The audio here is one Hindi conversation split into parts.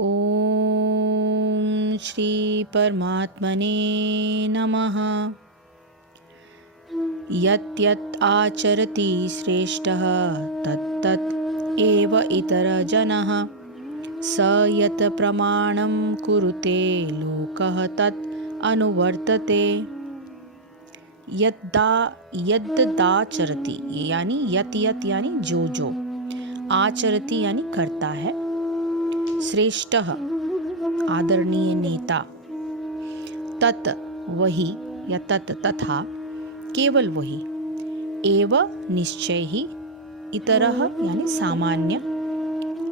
ओम श्री परमात्मने नमः। यत् यत् आचरति श्रेष्ठः तत् एव इतरजनः स यत् प्रमाणं कुरुते लोकः तत् अनुवर्तते। यद्दाचरति यानी यत यानी जो आचरति यानी करता है, श्रेष्ठः आदरणीय नेता, तत् वही या तथा केवल वही, एव निश्चय ही, इतरः यानी सामान्य,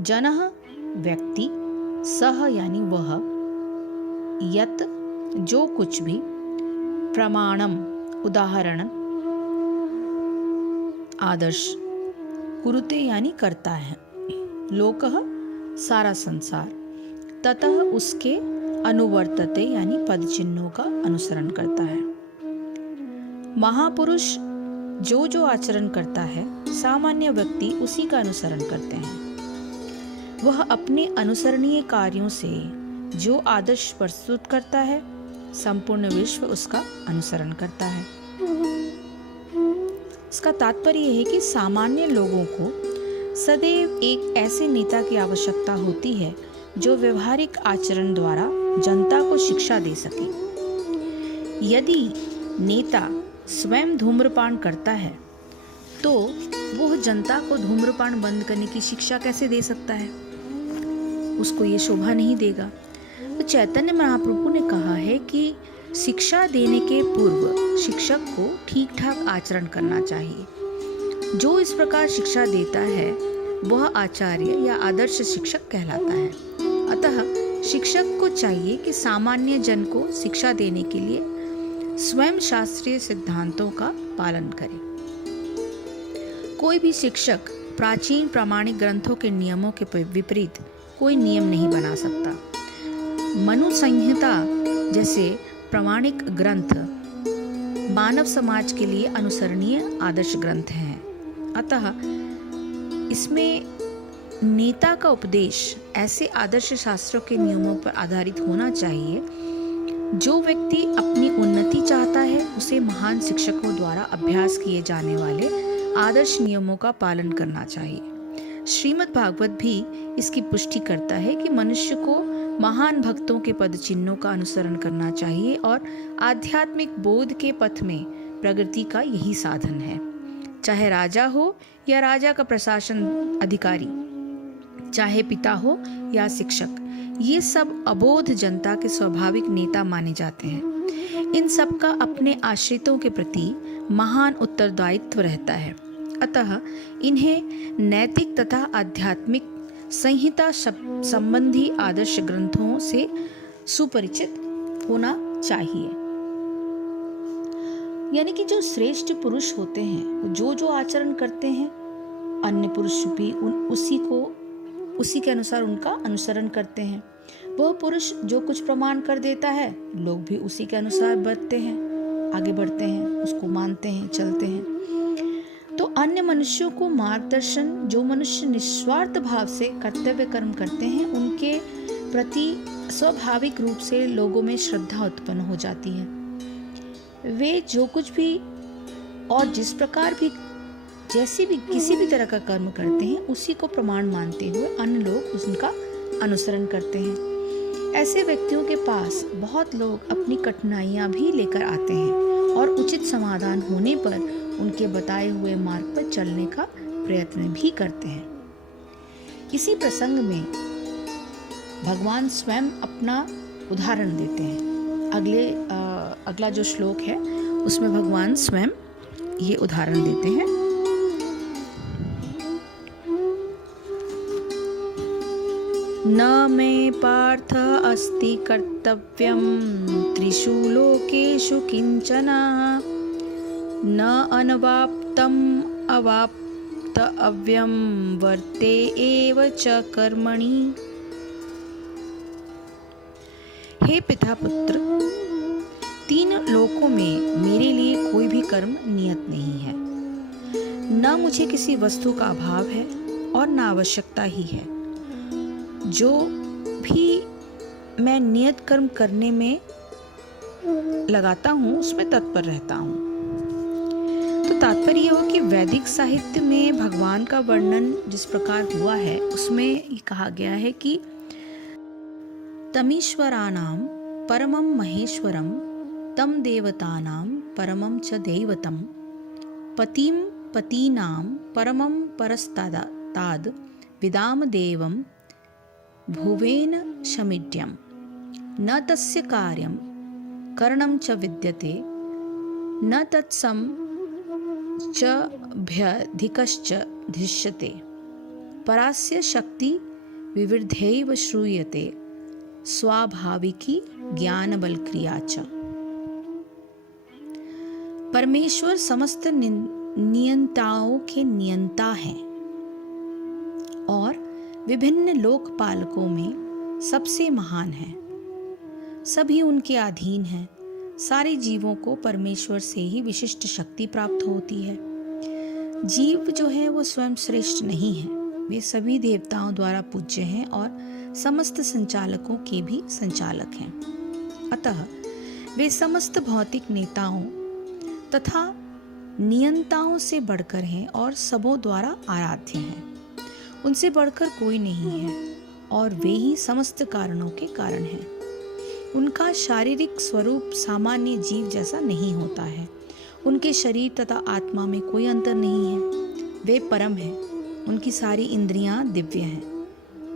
जनः व्यक्ति, सह यानी वह, यत जो कुछ भी, प्रमाणम उदाहरण, आदर्श, कुरुते यानी करता है, लोकः सारा संसार, ततः उसके अनुवर्तते यानी पद चिन्हों का अनुसरण करता है। महापुरुष जो आचरण करता है, सामान्य व्यक्ति उसी का अनुसरण करते हैं। वह अपने अनुसरणीय कार्यों से जो आदर्श प्रस्तुत करता है, संपूर्ण विश्व उसका अनुसरण करता है। इसका तात्पर्य यह है कि सामान्य लोगों को सदैव एक ऐसे नेता की आवश्यकता होती है जो व्यवहारिक आचरण द्वारा जनता को शिक्षा दे सके। यदि नेता स्वयं धूम्रपान करता है तो वह जनता को धूम्रपान बंद करने की शिक्षा कैसे दे सकता है? उसको ये शोभा नहीं देगा। तो चैतन्य महाप्रभु ने कहा है कि शिक्षा देने के पूर्व शिक्षक को ठीक ठाक आचरण करना चाहिए। जो इस प्रकार शिक्षा देता है वह आचार्य या आदर्श शिक्षक कहलाता है। अतः शिक्षक को चाहिए कि सामान्य जन को शिक्षा देने के लिए स्वयं शास्त्रीय सिद्धांतों का पालन करे। कोई भी शिक्षक प्राचीन प्रामाणिक ग्रंथों के नियमों के विपरीत कोई नियम नहीं बना सकता। मनु संहिता जैसे प्रामाणिक ग्रंथ मानव समाज के लिए अनुसरणीय आदर्श ग्रंथ हैं। अतः इसमें नेता का उपदेश ऐसे आदर्श शास्त्रों के नियमों पर आधारित होना चाहिए। जो व्यक्ति अपनी उन्नति चाहता है उसे महान शिक्षकों द्वारा अभ्यास किए जाने वाले आदर्श नियमों का पालन करना चाहिए। श्रीमद् भागवत भी इसकी पुष्टि करता है कि मनुष्य को महान भक्तों के पद चिन्हों का अनुसरण करना चाहिए और आध्यात्मिक बोध के पथ में प्रगति का यही साधन है। चाहे राजा हो या राजा का प्रशासन अधिकारी, चाहे पिता हो या शिक्षक, ये सब अबोध जनता के स्वाभाविक नेता माने जाते हैं। इन सब का अपने आश्रितों के प्रति महान उत्तरदायित्व रहता है। अतः इन्हें नैतिक तथा आध्यात्मिक संहिता संबंधी आदर्श ग्रंथों से सुपरिचित होना चाहिए। यानी कि जो श्रेष्ठ पुरुष होते हैं जो आचरण करते हैं, अन्य पुरुष भी उसी के अनुसार उनका अनुसरण करते हैं। वह पुरुष जो कुछ प्रमाण कर देता है, लोग भी उसी के अनुसार बढ़ते हैं, आगे बढ़ते हैं, उसको मानते हैं, चलते हैं। तो अन्य मनुष्यों को मार्गदर्शन, जो मनुष्य निस्वार्थ भाव से कर्तव्य कर्म करते हैं, उनके प्रति स्वाभाविक रूप से लोगों में श्रद्धा उत्पन्न हो जाती है। वे जो कुछ भी और जिस प्रकार भी जैसे भी किसी भी तरह का कर्म करते हैं, उसी को प्रमाण मानते हुए अन्य लोग उनका अनुसरण करते हैं। ऐसे व्यक्तियों के पास बहुत लोग अपनी कठिनाइयां भी लेकर आते हैं और उचित समाधान होने पर उनके बताए हुए मार्ग पर चलने का प्रयत्न भी करते हैं। इसी प्रसंग में भगवान स्वयं अपना उदाहरण देते हैं। अगला जो श्लोक है उसमें भगवान स्वयं ये उदाहरण देते हैं। न मे पार्थ अस्ति कर्तव्यं त्रिषु लोकेषु किंचन, न अनवाप्तम् अवाप्तव्यं वर्ते एव च कर्मणि। हे पिता पुत्र, तीन लोकों में मेरे लिए कोई भी कर्म नियत नहीं है। न मुझे किसी वस्तु का अभाव है और न आवश्यकता ही है। जो भी मैं नियत कर्म करने में लगाता हूँ उसमें तत्पर रहता हूँ। तो तात्पर्य यह हो कि वैदिक साहित्य में भगवान का वर्णन जिस प्रकार हुआ है उसमें ये कहा गया है कि तमीश्वराणां परमं महेश्वरं तम देवतानां परमं च दैवतं पतिं पतीनां परमं परस्ताद विदाम देवं भुवेन शमिड्यं न तस्य कार्यं करणं च विद्यते न तत्सं च भ्यधिकश्च दृश्यते परास्य शक्ति विविधैव श्रूयते स्वाभाविकी ज्ञान बल क्रिया च। परमेश्वर समस्त नियंताओं के नियंता हैं और विभिन्न लोकपालकों में सबसे महान हैं। सभी उनके अधीन हैं। सारे जीवों को परमेश्वर से ही विशिष्ट शक्ति प्राप्त होती है। जीव जो है वो स्वयं श्रेष्ठ नहीं है, वे सभी देवताओं द्वारा पूज्य हैं और समस्त संचालकों के भी संचालक हैं। अतः वे समस्त भौतिक नेताओं तथा नियंताओं से बढ़कर हैं और सबों द्वारा आराध्य हैं। उनसे बढ़कर कोई नहीं है और वे ही समस्त कारणों के कारण हैं। उनका शारीरिक स्वरूप सामान्य जीव जैसा नहीं होता है। उनके शरीर तथा आत्मा में कोई अंतर नहीं है। वे परम हैं। उनकी सारी इंद्रियां दिव्य हैं।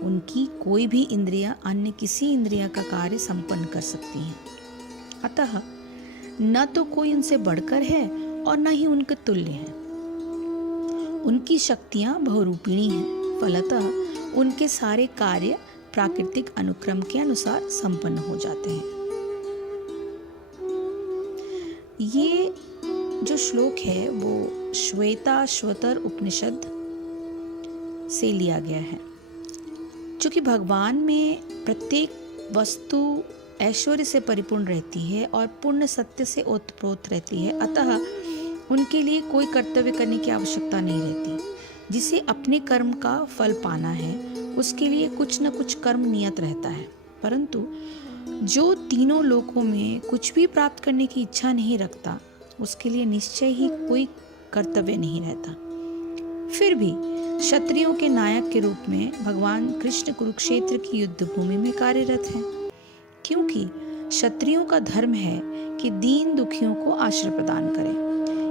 उनकी कोई भी इंद्रियां अन्य किसी इंद्रिया का कार्य संपन्न कर सकती हैं। अतः न तो कोई उनसे बढ़कर है और न ही उनके तुल्य है। उनकी शक्तियां बहुरूपिणी हैं। फलतः उनके सारे कार्य प्राकृतिक अनुक्रम के अनुसार संपन्न हो जाते हैं। ये जो श्लोक है वो श्वेताश्वतर उपनिषद से लिया गया है। चूंकि भगवान में प्रत्येक वस्तु ऐश्वर्य से परिपूर्ण रहती है और पूर्ण सत्य से ओतप्रोत रहती है, अतः उनके लिए कोई कर्तव्य करने की आवश्यकता नहीं रहती। जिसे अपने कर्म का फल पाना है उसके लिए कुछ न कुछ कर्म नियत रहता है, परंतु जो तीनों लोकों में कुछ भी प्राप्त करने की इच्छा नहीं रखता उसके लिए निश्चय ही कोई कर्तव्य नहीं रहता। फिर भी क्षत्रियों के नायक के रूप में भगवान कृष्ण कुरुक्षेत्र की युद्ध भूमि में कार्यरत हैं, क्योंकि क्षत्रियों का धर्म है कि दीन दुखियों को आश्रय प्रदान करें।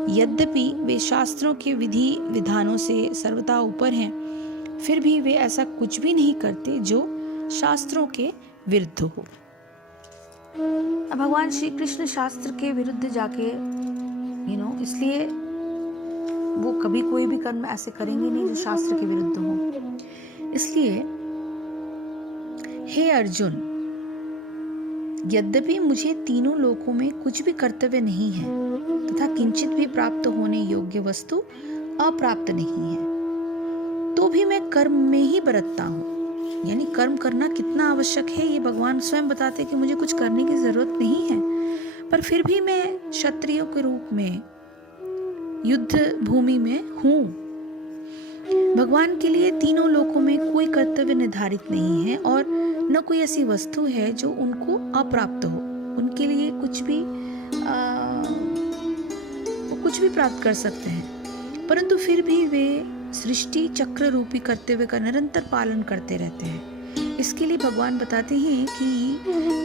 यद्यपि वे शास्त्रों के विधि विधानों से सर्वथा ऊपर हैं, फिर भी वे ऐसा कुछ भी नहीं करते जो शास्त्रों के विरुद्ध हो। अब भगवान श्री कृष्ण शास्त्र के विरुद्ध जाके इसलिए वो कभी कोई भी कर्म ऐसे करेंगे नहीं जो शास्त्र के विरुद्ध हो। इसलिए हे अर्जुन, यद्यपि मुझे तीनों लोकों में कुछ भी कर्तव्य नहीं है तथा किंचित भी प्राप्त होने योग्य वस्तु अप्राप्त नहीं है, तो भी मैं कर्म में ही बरतता हूँ। यानी कर्म करना कितना आवश्यक है ये भगवान स्वयं बताते कि मुझे कुछ करने की जरूरत नहीं है, पर फिर भी मैं क्षत्रियों के रूप में युद्ध भूमि में हूँ। भगवान के लिए तीनों लोकों में कोई कर्तव्य निर्धारित नहीं है और न कोई ऐसी वस्तु है जो उनको अप्राप्त हो। उनके लिए कुछ भी प्राप्त कर सकते हैं, परंतु फिर भी वे सृष्टि चक्र रूपी कर्तव्य का निरंतर पालन करते रहते हैं। इसके लिए भगवान बताते हैं कि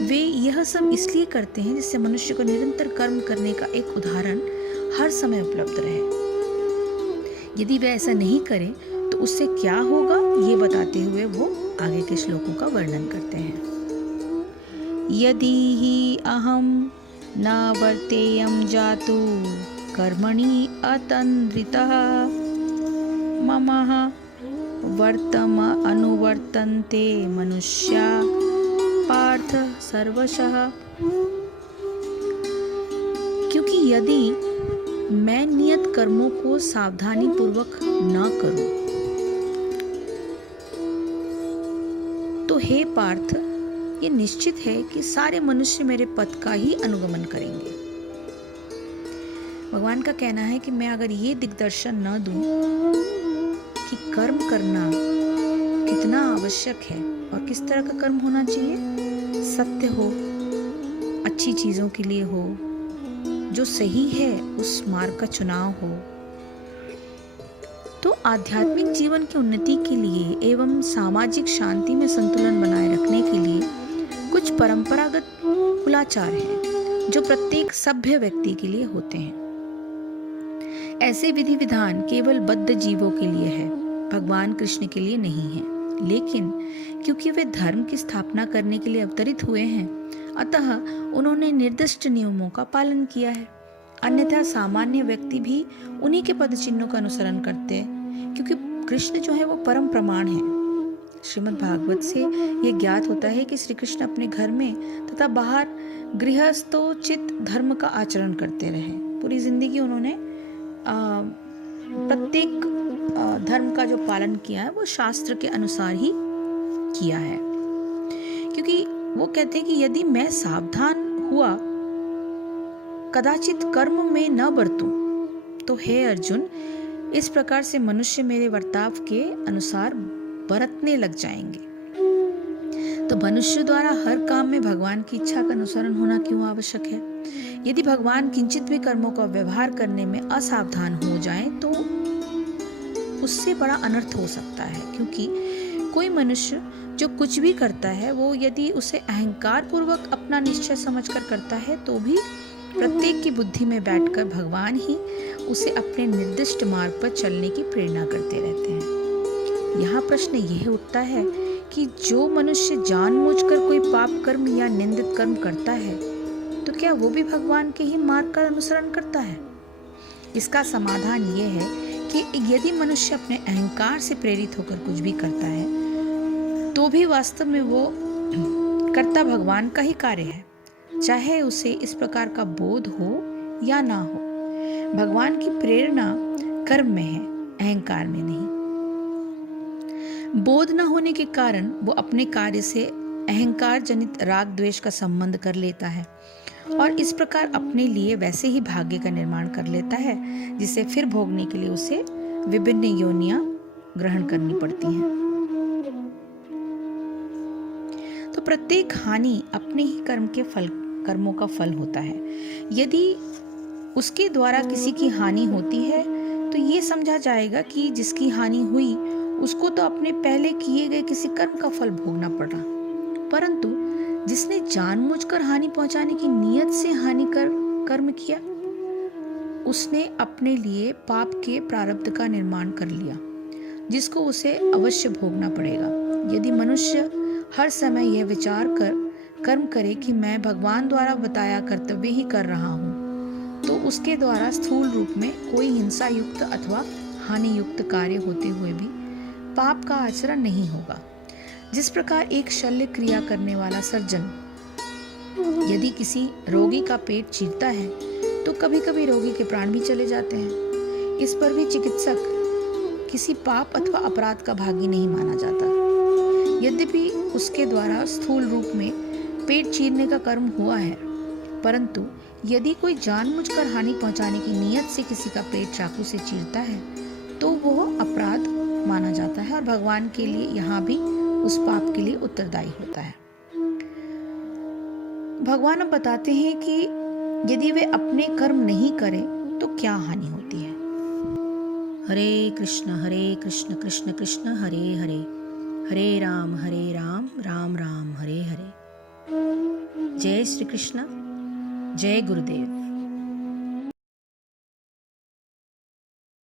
वे यह सब इसलिए करते हैं जिससे मनुष्य को निरंतर कर्म करने का एक उदाहरण हर समय उपलब्ध रहे। यदि वे ऐसा नहीं करें तो उससे क्या होगा ये बताते हुए वो आगे के श्लोकों का वर्णन करते हैं। यदि ही अहम न वर्तेयम जातु कर्मणि अतन्द्रितः ममः वर्तम अनुवर्तन्ते मनुष्या पार्थ सर्वशः। क्योंकि यदि मैं नियत कर्मों को सावधानी पूर्वक न करूं तो हे पार्थ, ये निश्चित है कि सारे मनुष्य मेरे पथ का ही अनुगमन करेंगे। भगवान का कहना है कि मैं अगर ये दिग्दर्शन न दूं कि कर्म करना कितना आवश्यक है और किस तरह का कर्म होना चाहिए? सत्य हो, अच्छी चीज़ों के लिए हो, जो सही है उस मार्ग का चुनाव हो। तो आध्यात्मिक जीवन की उन्नति के लिए एवं सामाजिक शांति में संतुलन बनाए रखने के लिए कुछ परंपरागत कुलाचार हैं जो प्रत्येक सभ्य व्यक्ति के लिए होते हैं। ऐसे विधि विधान केवल बद्ध जीवों के लिए है, भगवान कृष्ण के लिए नहीं है। लेकिन क्योंकि वे धर्म की स्थापना करने के लिए अवतरित हुए हैं, अतः उन्होंने निर्दिष्ट नियमों का पालन किया है। अन्यथा सामान्य व्यक्ति भी उन्हीं के पद चिन्हों का अनुसरण करते हैं, क्योंकि कृष्ण जो है वो परम प्रमाण है। श्रीमद् भागवत से यह ज्ञात होता है कि श्री कृष्ण अपने घर में तथा बाहर गृहस्थोचित धर्म का आचरण करते रहे। पूरी जिंदगी उन्होंने प्रत्येक धर्म का जो पालन किया है वो शास्त्र के अनुसार ही किया है, क्योंकि वो कहते हैं कि यदि मैं सावधान हुआ, कदाचित कर्म में न बरतूं, तो हे अर्जुन, इस प्रकार से मनुष्य मेरे वर्ताव के अनुसार बरतने लग जाएंगे। तो मनुष्य द्वारा हर काम में भगवान की इच्छा का अनुसरण होना क्यों आवश्यक है? यदि भगवान किंचित भी कर्मों का व्यवहार करने में असावधान हो जाए तो उससे बड़ा अनर्थ हो सकता है, क्योंकि कोई मनुष्य जो कुछ भी करता है वो यदि उसे अहंकार पूर्वक अपना निश्चय समझकर करता है तो भी प्रत्येक की बुद्धि में बैठकर भगवान ही उसे अपने निर्दिष्ट मार्ग पर चलने की प्रेरणा करते रहते हैं। यहाँ प्रश्न यह उठता है कि जो मनुष्य जानबूझकर कोई पाप कर्म या निंदित कर्म करता है तो क्या वो भी भगवान के ही मार्ग का अनुसरण करता है? इसका समाधान ये है कि यदि मनुष्य अपने अहंकार से प्रेरित होकर कुछ भी करता है तो भी वास्तव में वो कर्ता भगवान का ही कार्य है, चाहे उसे इस प्रकार का बोध हो या ना हो। भगवान की प्रेरणा कर्म में है, अहंकार में नहीं। बोध न होने के कारण वो अपने कार्य से अहंकार जनित राग द्वेष का संबंध कर लेता है और इस प्रकार अपने लिए वैसे ही भाग्य का निर्माण कर लेता है, जिसे फिर भोगने के लिए उसे विभिन्न योनियां ग्रहण करनी पड़ती हैं। तो प्रत्येक हानि अपने ही कर्मों का फल होता है। यदि उसके द्वारा किसी की हानि होती है तो ये समझा जाएगा कि जिसकी हानि हुई उसको तो अपने पहले किए गए किसी कर्म का फल भोगना पड़ा, परंतु जिसने जानबूझकर हानि पहुंचाने की नीयत से हानिकर कर्म किया उसने अपने लिए पाप के प्रारब्ध का निर्माण कर लिया, जिसको उसे अवश्य भोगना पड़ेगा। यदि मनुष्य हर समय यह विचार कर कर्म करे कि मैं भगवान द्वारा बताया कर्तव्य ही कर रहा हूँ, तो उसके द्वारा स्थूल रूप में कोई हिंसा युक्त अथवा हानि युक्त कार्य होते हुए भी पाप का आचरण नहीं होगा। जिस प्रकार एक शल्य क्रिया करने वाला सर्जन यदि किसी रोगी का पेट चीरता है तो कभी कभी रोगी के प्राण भी चले जाते हैं। इस पर भी चिकित्सक किसी पाप अथवा अपराध का भागी नहीं माना जाता, यद्यपि उसके द्वारा स्थूल रूप में पेट चीरने का कर्म हुआ है, परंतु यदि कोई जानबूझकर हानि पहुंचाने की नीयत से किसी का पेट चाकू से चीरता है तो वह अपराध माना जाता है और भगवान के लिए यहाँ भी उस पाप के लिए उत्तरदायी होता है। भगवान अब बताते हैं कि यदि वे अपने कर्म नहीं करें तो क्या हानि होती है। हरे कृष्ण कृष्ण कृष्ण हरे हरे, हरे राम राम राम हरे हरे। जय श्री कृष्ण, जय गुरुदेव।